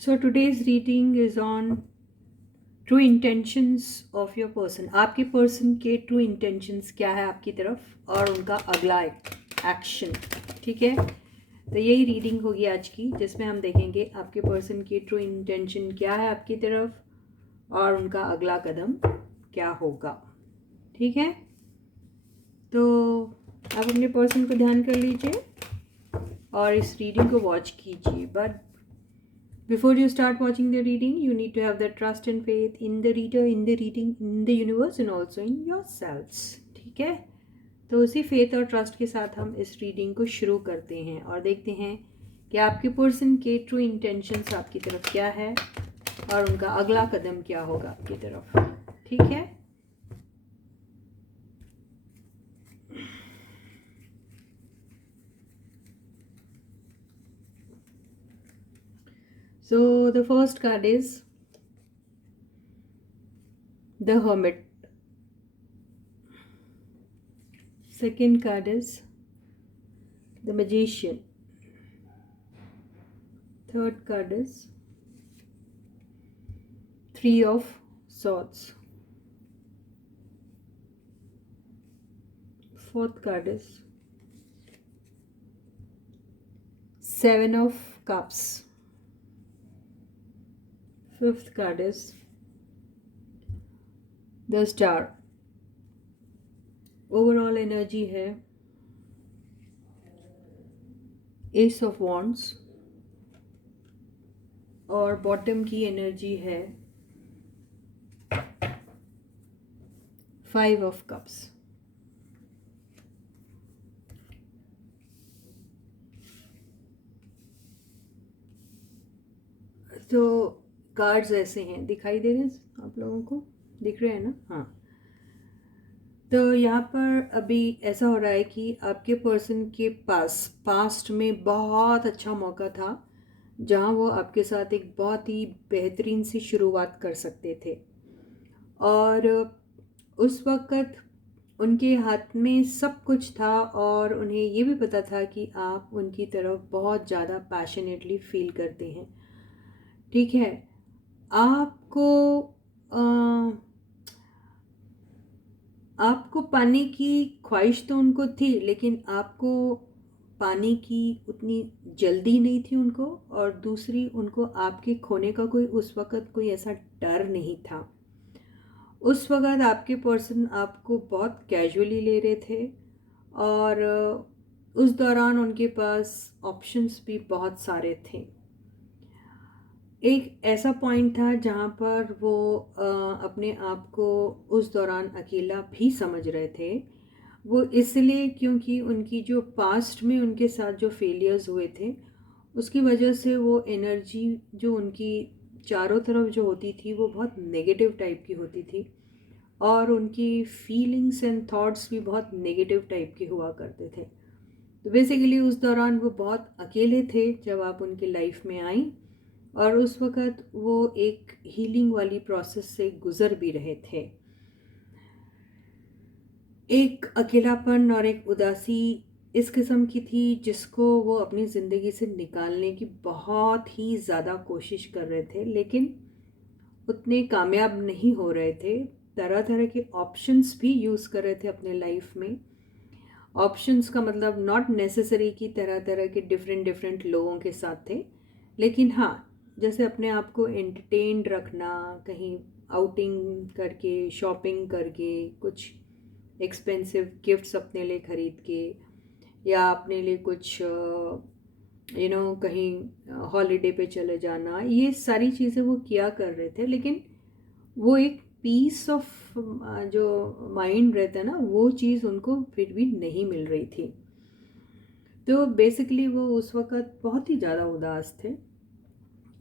So today's reading is on true intentions of your person. आपके person के true intentions क्या है आपकी तरफ और उनका अगला एक्शन। ठीक है, तो यही रीडिंग होगी आज की, जिसमें हम देखेंगे आपके पर्सन की ट्रू इंटेंशन क्या है आपकी तरफ और उनका अगला कदम क्या होगा। ठीक है, तो आप अपने पर्सन को ध्यान कर लीजिए और इस रीडिंग को वॉच कीजिए। But before you start watching the reading, you need to have the trust and faith in the reader, in the reading, in the universe and also in yourselves. ठीक है, तो उसी फेथ और trust के साथ हम इस रीडिंग को शुरू करते हैं और देखते हैं कि आपके पर्सन के ट्रू इंटेंशंस आपकी तरफ क्या है और उनका अगला कदम क्या होगा आपकी तरफ। ठीक है, so the first card is the Hermit. Second card is the Magician. Third card is Three of Swords. Fourth card is Seven of Cups. Fifth card is the Star. Overall energy है S of wands और bottom की energy है five of cups. तो cards ऐसे हैं, दिखाई दे रहे हैं आप लोगों को, दिख रहे हैं ना? हाँ, तो यहाँ पर अभी ऐसा हो रहा है कि आपके पर्सन के पास पास्ट में बहुत अच्छा मौका था जहाँ वो आपके साथ एक बहुत ही बेहतरीन सी शुरुआत कर सकते थे और उस वक़्त उनके हाथ में सब कुछ था और उन्हें ये भी पता था कि आप उनकी तरफ बहुत ज़्यादा पैशनेटली फील करते हैं। ठीक है, आपको पाने की ख्वाहिश तो उनको थी, लेकिन आपको पाने की उतनी जल्दी नहीं थी उनको, और दूसरी उनको आपके खोने का कोई उस वक़्त कोई ऐसा डर नहीं था। उस वक़्त आपके पर्सन आपको बहुत कैजुअली ले रहे थे और उस दौरान उनके पास ऑप्शंस भी बहुत सारे थे। एक ऐसा पॉइंट था जहाँ पर वो अपने आप को उस दौरान अकेला भी समझ रहे थे। वो इसलिए क्योंकि उनकी जो पास्ट में उनके साथ जो फेलियर्स हुए थे उसकी वजह से वो एनर्जी जो उनकी चारों तरफ जो होती थी वो बहुत नेगेटिव टाइप की होती थी और उनकी फीलिंग्स एंड थॉट्स भी बहुत नेगेटिव टाइप के हुआ करते थे। तो बेसिकली उस दौरान वो बहुत अकेले थे जब आप उनकी लाइफ में आई और उस वक़्त वो एक हीलिंग वाली प्रोसेस से गुज़र भी रहे थे। एक अकेलापन और एक उदासी इस किस्म की थी जिसको वो अपनी ज़िंदगी से निकालने की बहुत ही ज़्यादा कोशिश कर रहे थे, लेकिन उतने कामयाब नहीं हो रहे थे। तरह तरह के ऑप्शंस भी यूज़ कर रहे थे अपने लाइफ में। ऑप्शंस का मतलब नॉट नेसेसरी कि तरह तरह के डिफरेंट लोगों के साथ थे, लेकिन हाँ, जैसे अपने आप को एंटरटेन्ड रखना, कहीं आउटिंग करके, शॉपिंग करके, कुछ एक्सपेंसिव गिफ्ट्स अपने लिए ख़रीद के, या अपने लिए कुछ कहीं हॉलीडे पे चले जाना, ये सारी चीज़ें वो किया कर रहे थे। लेकिन वो एक पीस ऑफ जो माइंड रहता है ना, वो चीज़ उनको फिर भी नहीं मिल रही थी। तो बेसिकली वो उस वक़्त बहुत ही ज़्यादा उदास थे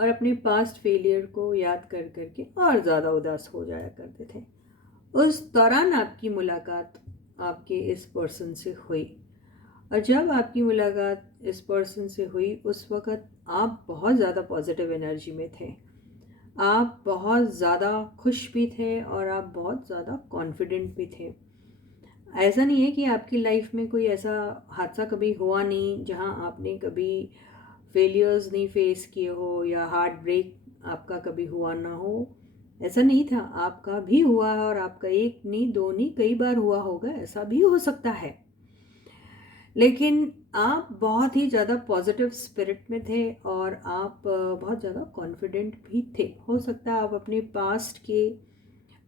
और अपने पास्ट फेलियर को याद कर कर के और ज़्यादा उदास हो जाया करते थे। उस दौरान आपकी मुलाकात आपके इस पर्सन से हुई और जब आपकी मुलाकात इस पर्सन से हुई उस वक़्त आप बहुत ज़्यादा पॉजिटिव एनर्जी में थे। आप बहुत ज़्यादा खुश भी थे और आप बहुत ज़्यादा कॉन्फिडेंट भी थे। ऐसा नहीं है कि आपकी लाइफ में कोई ऐसा हादसा कभी हुआ नहीं जहां आपने कभी फेलियर्स नहीं फेस किए हो या हार्ट ब्रेक आपका कभी हुआ ना हो, ऐसा नहीं था। आपका भी हुआ है और आपका एक नहीं दो नहीं कई बार हुआ होगा, ऐसा भी हो सकता है। लेकिन आप बहुत ही ज़्यादा पॉजिटिव स्पिरिट में थे और आप बहुत ज़्यादा कॉन्फिडेंट भी थे। हो सकता है आप अपने पास्ट के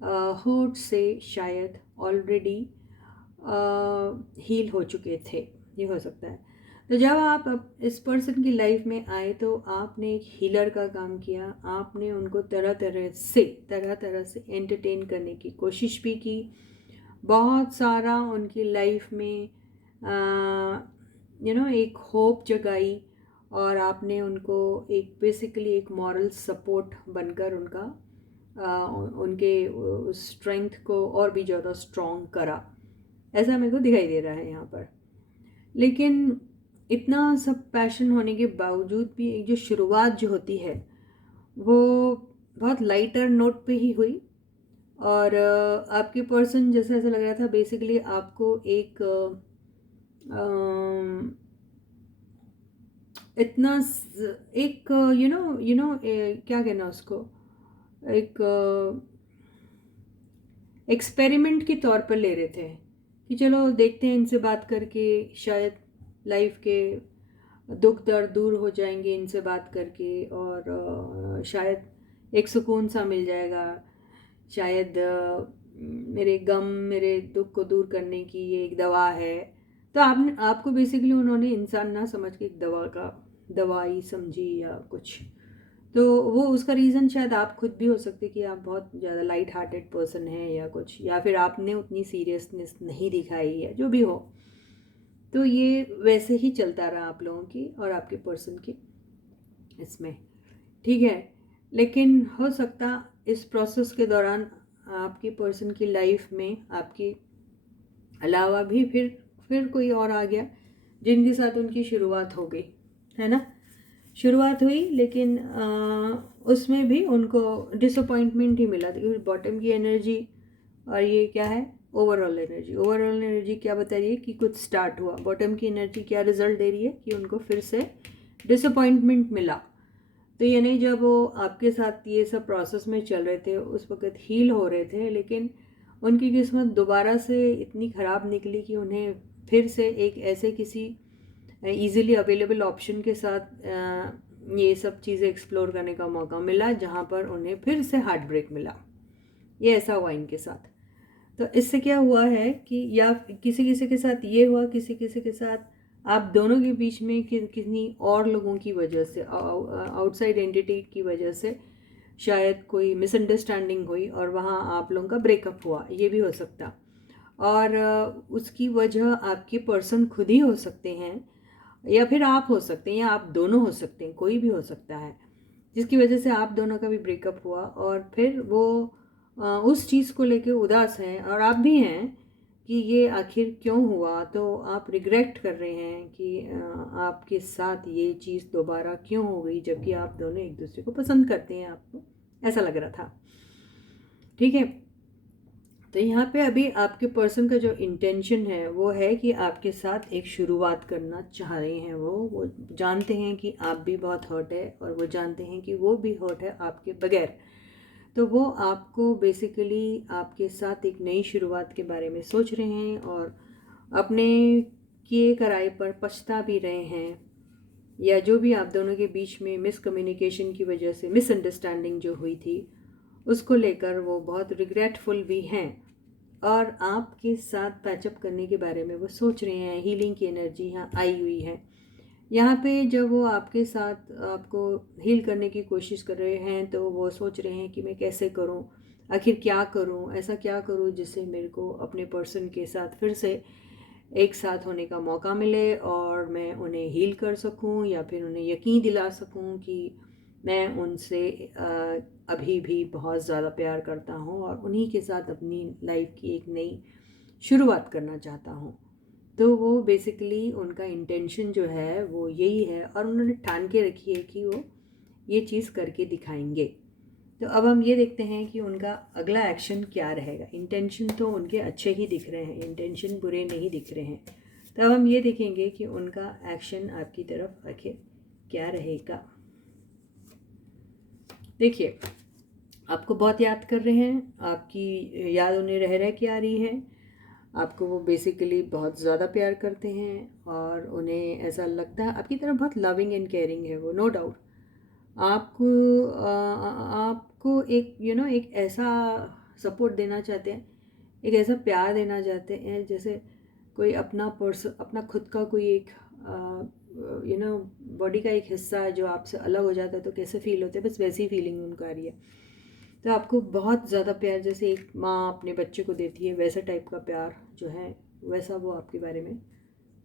हर्ट से शायद ऑलरेडी हील हो चुके थे, ये हो सकता है। तो जब आप इस पर्सन की लाइफ में आए तो आपने एक हीलर का काम किया। आपने उनको तरह तरह से एंटरटेन करने की कोशिश भी की, बहुत सारा उनकी लाइफ में एक होप जगाई और आपने उनको एक बेसिकली एक मॉरल सपोर्ट बनकर उनके स्ट्रेंथ को और भी ज़्यादा स्ट्रॉन्ग करा, ऐसा मेरे को दिखाई दे रहा है यहाँ पर। लेकिन इतना सब पैशन होने के बावजूद भी एक जो शुरुआत जो होती है वो बहुत लाइटर नोट पे ही हुई। और आपके पर्सन जैसे ऐसा लग रहा था बेसिकली आपको एक इतना एक क्या कहना उसको, एक एक्सपेरिमेंट के तौर पर ले रहे थे कि चलो देखते हैं इनसे बात करके शायद लाइफ के दुख दर्द दूर हो जाएंगे इनसे बात करके, और शायद एक सुकून सा मिल जाएगा, शायद मेरे गम मेरे दुख को दूर करने की ये एक दवा है। तो आपको बेसिकली उन्होंने इंसान ना समझ के एक दवाई समझी या कुछ। तो वो उसका रीज़न शायद आप खुद भी हो सकते कि आप बहुत ज़्यादा लाइट हार्टेड पर्सन हैं या कुछ, या फिर आपने उतनी सीरियसनेस नहीं दिखाई है, जो भी हो। तो ये वैसे ही चलता रहा आप लोगों की और आपके पर्सन की इसमें, ठीक है। लेकिन हो सकता इस प्रोसेस के दौरान आपकी पर्सन की लाइफ में आपके अलावा भी फिर कोई और आ गया जिनके साथ उनकी शुरुआत हो गई, है ना। शुरुआत हुई लेकिन उसमें भी उनको डिसअपॉइंटमेंट ही मिला। बॉटम की एनर्जी और ये क्या है, ओवरऑल एनर्जी क्या बता रही है कि कुछ स्टार्ट हुआ। बॉटम की एनर्जी क्या रिजल्ट दे रही है कि उनको फिर से डिसअपॉइंटमेंट मिला। तो ये नहीं, जब वो आपके साथ ये सब प्रोसेस में चल रहे थे उस वक्त हील हो रहे थे, लेकिन उनकी किस्मत दोबारा से इतनी ख़राब निकली कि उन्हें फिर से एक ऐसे किसी ईज़िली अवेलेबल ऑप्शन के साथ ये सब चीज़ें एक्सप्लोर करने का मौका मिला जहाँ पर उन्हें फिर से हार्ट ब्रेक मिला। ये ऐसा हुआ इनके साथ। तो इससे क्या हुआ है कि या किसी किसी के साथ ये हुआ, किसी किसी के साथ आप दोनों के बीच में किसी और लोगों की वजह से, आउटसाइड एंटिटी की वजह से शायद कोई मिसअंडरस्टैंडिंग हुई और वहाँ आप लोगों का ब्रेकअप हुआ, ये भी हो सकता। और उसकी वजह आपके पर्सन खुद ही हो सकते हैं या फिर आप हो सकते हैं या आप दोनों हो सकते हैं, कोई भी हो सकता है जिसकी वजह से आप दोनों का भी ब्रेकअप हुआ और फिर वो उस चीज़ को लेके उदास हैं और आप भी हैं कि ये आखिर क्यों हुआ। तो आप रिग्रेट कर रहे हैं कि आपके साथ ये चीज़ दोबारा क्यों हो गई, जबकि आप दोनों एक दूसरे को पसंद करते हैं, आपको ऐसा लग रहा था, ठीक है। तो यहाँ पे अभी आपके पर्सन का जो इंटेंशन है वो है कि आपके साथ एक शुरुआत करना चाह रहे हैं। वो जानते हैं कि आप भी बहुत हर्ट है और वो जानते हैं कि वो भी हर्ट है आपके बगैर। तो वो आपको बेसिकली आपके साथ एक नई शुरुआत के बारे में सोच रहे हैं और अपने किए कराए पर पछता भी रहे हैं, या जो भी आप दोनों के बीच में मिसकम्युनिकेशन की वजह से मिसअंडरस्टैंडिंग जो हुई थी उसको लेकर वो बहुत रिग्रेटफुल भी हैं और आपके साथ पैचअप करने के बारे में वो सोच रहे हैं। हीलिंग की एनर्जी यहाँ आई हुई है। यहाँ पे जब वो आपके साथ आपको हील करने की कोशिश कर रहे हैं तो वो सोच रहे हैं कि मैं कैसे करूँ, आखिर क्या करूँ, ऐसा क्या करूँ जिससे मेरे को अपने पर्सन के साथ फिर से एक साथ होने का मौका मिले और मैं उन्हें हील कर सकूँ या फिर उन्हें यकीन दिला सकूँ कि मैं उनसे अभी भी बहुत ज़्यादा प्यार करता हूँ और उन्हीं के साथ अपनी लाइफ की एक नई शुरुआत करना चाहता हूँ। तो वो बेसिकली उनका इंटेंशन जो है वो यही है और उन्होंने ठान के रखी है कि वो ये चीज़ करके दिखाएंगे। तो अब हम ये देखते हैं कि उनका अगला एक्शन क्या रहेगा। इंटेंशन तो उनके अच्छे ही दिख रहे हैं, इंटेंशन बुरे नहीं दिख रहे हैं। तो अब हम ये देखेंगे कि उनका एक्शन आपकी तरफ आखिर क्या रहेगा। देखिए, आपको बहुत याद कर रहे हैं, आपकी याद उन्हें रह रह के आ रही है, आपको वो बेसिकली बहुत ज़्यादा प्यार करते हैं और उन्हें ऐसा लगता है आपकी तरफ बहुत लविंग एंड केयरिंग है वो, नो डाउट। आपको आपको एक एक ऐसा सपोर्ट देना चाहते हैं, एक ऐसा प्यार देना चाहते हैं जैसे कोई अपना पर्सन, अपना खुद का कोई एक बॉडी का एक हिस्सा है जो आपसे अलग हो जाता है तो कैसे फील होते हैं, बस वैसी फीलिंग उनको आ रही है। तो आपको बहुत ज़्यादा प्यार, जैसे एक माँ अपने बच्चे को देती है वैसा टाइप का प्यार जो है, वैसा वो आपके बारे में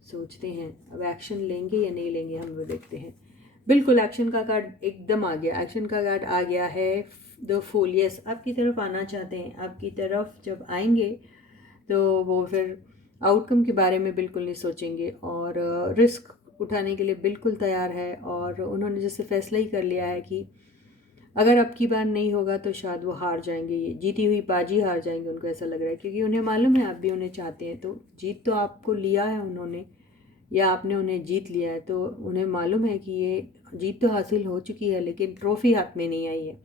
सोचते हैं। अब एक्शन लेंगे या नहीं लेंगे हम वो देखते हैं। बिल्कुल एक्शन का कार्ड एकदम आ गया, एक्शन का कार्ड आ गया है द फूल। यस, आपकी तरफ आना चाहते हैं, आपकी तरफ जब आएंगे तो वो फिर आउटकम के बारे में बिल्कुल नहीं सोचेंगे और रिस्क उठाने के लिए बिल्कुल तैयार है। और उन्होंने जैसे फैसला ही कर लिया है कि अगर अब की बार नहीं होगा तो शायद वो हार जाएंगे, ये जीती हुई बाजी हार जाएंगे, उनको ऐसा लग रहा है, क्योंकि उन्हें मालूम है आप भी उन्हें चाहते हैं। तो जीत तो आपको लिया है उन्होंने या आपने उन्हें जीत लिया है, तो उन्हें मालूम है कि ये जीत तो हासिल हो चुकी है लेकिन ट्रॉफ़ी हाथ में नहीं आई है।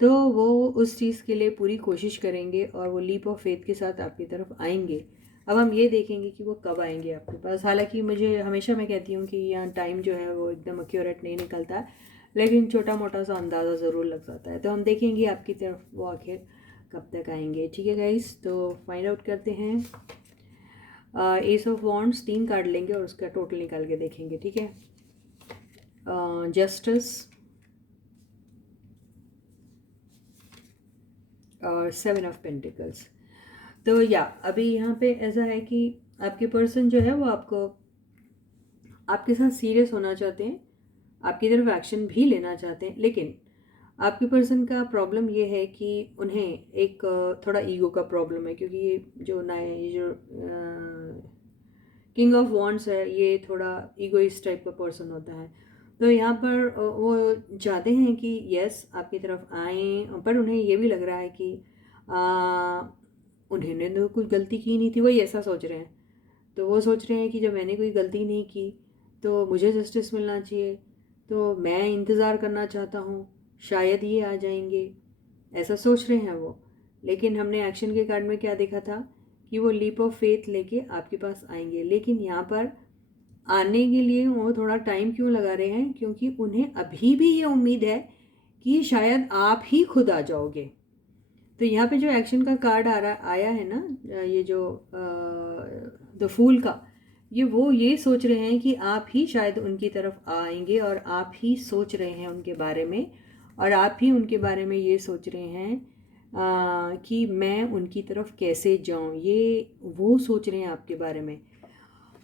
तो वो उस चीज़ के लिए पूरी कोशिश करेंगे और वो लीप ऑफ फेथ के साथ आपकी तरफ आएंगे। अब हम ये देखेंगे कि वो कब आएंगे आपके पास। हालांकि मुझे हमेशा मैं कहती हूँ कि यहाँ टाइम जो है वो एकदम एक्यूरेट नहीं निकलता है, लेकिन छोटा मोटा सा अंदाज़ा ज़रूर लग जाता है। तो हम देखेंगे आपकी तरफ वो आखिर कब तक आएंगे। ठीक है गाइस, तो फाइंड आउट करते हैं। एस ऑफ वॉन्ड्स 3 कार्ड लेंगे और उसका टोटल निकाल के देखेंगे। ठीक है, जस्टिस और 7 ऑफ पेंटिकल्स। तो या अभी यहाँ पे ऐसा है कि आपके पर्सन जो है वो आपके साथ सीरियस होना चाहते हैं, आपकी तरफ एक्शन भी लेना चाहते हैं, लेकिन आपके पर्सन का प्रॉब्लम ये है कि उन्हें एक थोड़ा ईगो का प्रॉब्लम है, क्योंकि ये जो किंग ऑफ वॉन्ड्स है ये थोड़ा ईगोइस्ट टाइप का पर्सन होता है। तो यहाँ पर वो चाहते हैं कि यस आपकी तरफ आएँ, पर उन्हें ये भी लग रहा है कि उन्होंने तो कोई गलती की नहीं थी, वही ऐसा सोच रहे हैं। तो वो सोच रहे हैं कि जब मैंने कोई गलती नहीं की तो मुझे जस्टिस मिलना चाहिए, तो मैं इंतज़ार करना चाहता हूँ, शायद ये आ जाएंगे, ऐसा सोच रहे हैं वो। लेकिन हमने एक्शन के कार्ड में क्या देखा था कि वो लीप ऑफ फेथ लेके आपके पास आएंगे, लेकिन यहाँ पर आने के लिए वो थोड़ा टाइम क्यों लगा रहे हैं, क्योंकि उन्हें अभी भी ये उम्मीद है कि शायद आप ही खुद आ जाओगे। तो यहाँ पे जो एक्शन का कार्ड आया है ना, ये जो द फूल का, ये सोच रहे हैं कि आप ही शायद उनकी तरफ आएंगे और आप ही सोच रहे हैं उनके बारे में, और आप ही उनके बारे में ये सोच रहे हैं कि मैं उनकी तरफ कैसे जाऊं, ये वो सोच रहे हैं आपके बारे में।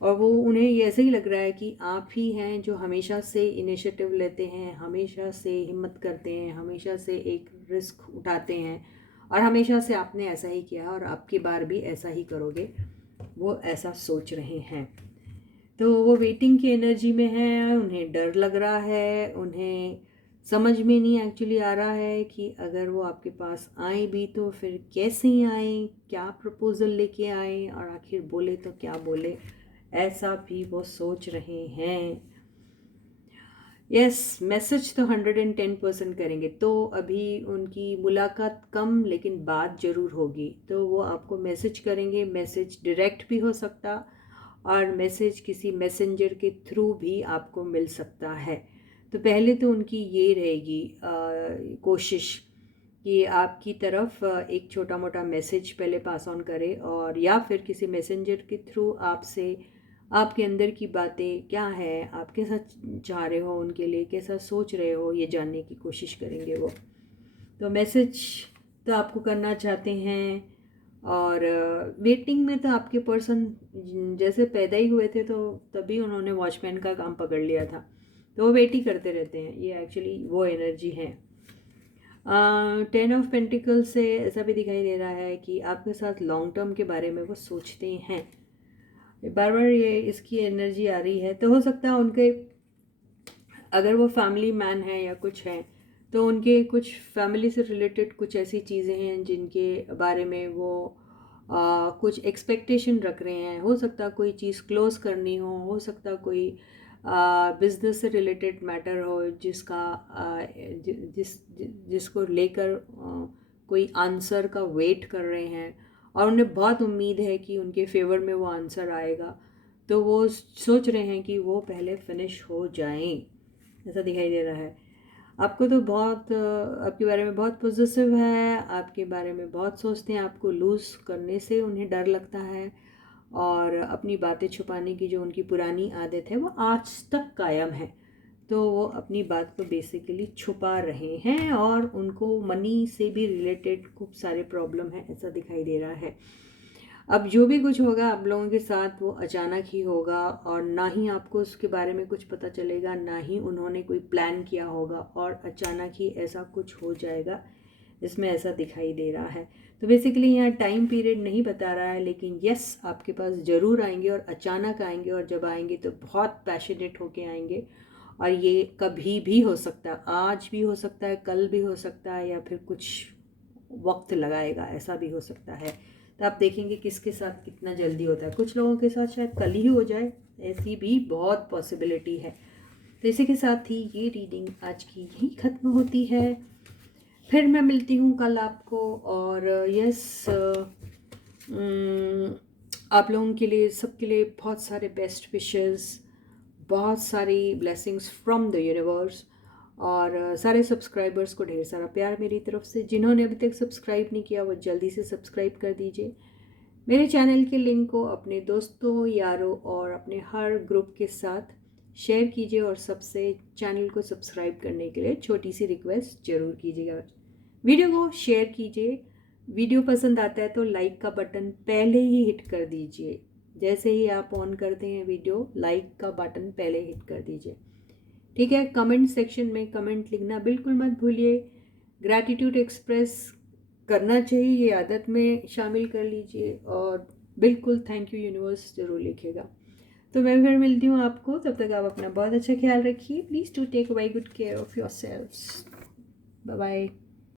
और वो उन्हें ये ऐसे ही लग रहा है कि आप ही हैं जो हमेशा से इनिशिएटिव लेते हैं, हमेशा से हिम्मत करते हैं, हमेशा से एक रिस्क उठाते हैं, और हमेशा से आपने ऐसा ही किया और आपकी बार भी ऐसा ही करोगे, वो ऐसा सोच रहे हैं। तो वो वेटिंग की एनर्जी में है, उन्हें डर लग रहा है, उन्हें समझ में नहीं एक्चुअली आ रहा है कि अगर वो आपके पास आए भी तो फिर कैसे आए, क्या प्रपोज़ल लेके आए, और आखिर बोले तो क्या बोले, ऐसा भी वो सोच रहे हैं। यस, मैसेज तो 110% करेंगे। तो अभी उनकी मुलाकात कम लेकिन बात ज़रूर होगी, तो वो आपको मैसेज करेंगे। मैसेज डायरेक्ट भी हो सकता और मैसेज किसी मैसेंजर के थ्रू भी आपको मिल सकता है। तो पहले तो उनकी ये रहेगी कोशिश कि आपकी तरफ एक छोटा मोटा मैसेज पहले पास ऑन करे, और या फिर किसी मैसेंजर के थ्रू आपसे आपके अंदर की बातें क्या है, आप कैसा चाह रहे हो उनके लिए, कैसा सोच रहे हो, ये जानने की कोशिश करेंगे वो। तो मैसेज तो आपको करना चाहते हैं, और वेटिंग में तो आपके पर्सन जैसे पैदा ही हुए थे तो तभी उन्होंने वॉचमैन का काम पकड़ लिया था, तो वो वेट ही करते रहते हैं। ये एक्चुअली वो एनर्जी है। 10 ऑफ पेंटिकल से ऐसा भी दिखाई दे रहा है कि आपके साथ लॉन्ग टर्म के बारे में वो सोचते हैं। बार बार ये इसकी एनर्जी आ रही है। तो हो सकता है उनके, अगर वो फैमिली मैन है या कुछ है, तो उनके कुछ फैमिली से रिलेटेड कुछ ऐसी चीज़ें हैं जिनके बारे में वो कुछ एक्सपेक्टेशन रख रहे हैं। हो सकता कोई चीज़ क्लोज करनी हो सकता कोई बिजनेस से रिलेटेड मैटर हो जिसका जिसको लेकर कोई आंसर का वेट कर रहे हैं और उन्हें बहुत उम्मीद है कि उनके फेवर में वो आंसर आएगा, तो वो सोच रहे हैं कि वो पहले फिनिश हो जाएं, ऐसा दिखाई दे रहा है। आपको तो बहुत आपके बारे में बहुत पॉजिटिव है, आपके बारे में बहुत सोचते हैं, आपको लूज़ करने से उन्हें डर लगता है और अपनी बातें छुपाने की जो उनकी पुरानी आदत है वो आज तक कायम है। तो वो अपनी बात को बेसिकली छुपा रहे हैं और उनको मनी से भी रिलेटेड खूब सारे प्रॉब्लम है, ऐसा दिखाई दे रहा है। अब जो भी कुछ होगा आप लोगों के साथ वो अचानक ही होगा और ना ही आपको उसके बारे में कुछ पता चलेगा, ना ही उन्होंने कोई प्लान किया होगा और अचानक ही ऐसा कुछ हो जाएगा, इसमें ऐसा दिखाई दे रहा है। तो बेसिकली यहाँ टाइम पीरियड नहीं बता रहा है, लेकिन यस आपके पास ज़रूर आएंगे और अचानक आएंगे, और जब आएंगे तो बहुत पैशनेट होके आएंगे। और ये कभी भी हो सकता है, आज भी हो सकता है, कल भी हो सकता है, या फिर कुछ वक्त लगाएगा, ऐसा भी हो सकता है। तो आप देखेंगे किसके साथ कितना जल्दी होता है। कुछ लोगों के साथ शायद कल ही हो जाए, ऐसी भी बहुत पॉसिबिलिटी है। तो इसी के साथ ही ये रीडिंग आज की यही ख़त्म होती है। फिर मैं मिलती हूँ कल आपको, और यस आप लोगों के लिए, सबके लिए बहुत सारे बेस्ट विशेस, बहुत सारी ब्लेसिंग्स फ्रॉम द यूनिवर्स, और सारे सब्सक्राइबर्स को ढेर सारा प्यार मेरी तरफ से। जिन्होंने अभी तक सब्सक्राइब नहीं किया वो जल्दी से सब्सक्राइब कर दीजिए। मेरे चैनल के लिंक को अपने दोस्तों, यारों और अपने हर ग्रुप के साथ शेयर कीजिए, और सबसे चैनल को सब्सक्राइब करने के लिए छोटी सी रिक्वेस्ट ज़रूर कीजिएगा। वीडियो को शेयर कीजिए, वीडियो पसंद आता है तो लाइक का बटन पहले ही हिट कर दीजिए। जैसे ही आप ऑन करते हैं वीडियो, लाइक का बटन पहले हिट कर दीजिए, ठीक है। कमेंट सेक्शन में कमेंट लिखना बिल्कुल मत भूलिए। ग्रैटिट्यूड एक्सप्रेस करना चाहिए, ये आदत में शामिल कर लीजिए, और बिल्कुल थैंक यू यूनिवर्स ज़रूर लिखिएगा। तो मैं फिर मिलती हूँ आपको, तब तक आप अपना बहुत अच्छा ख्याल रखिए। Please do take very good care of your selves. Bye bye.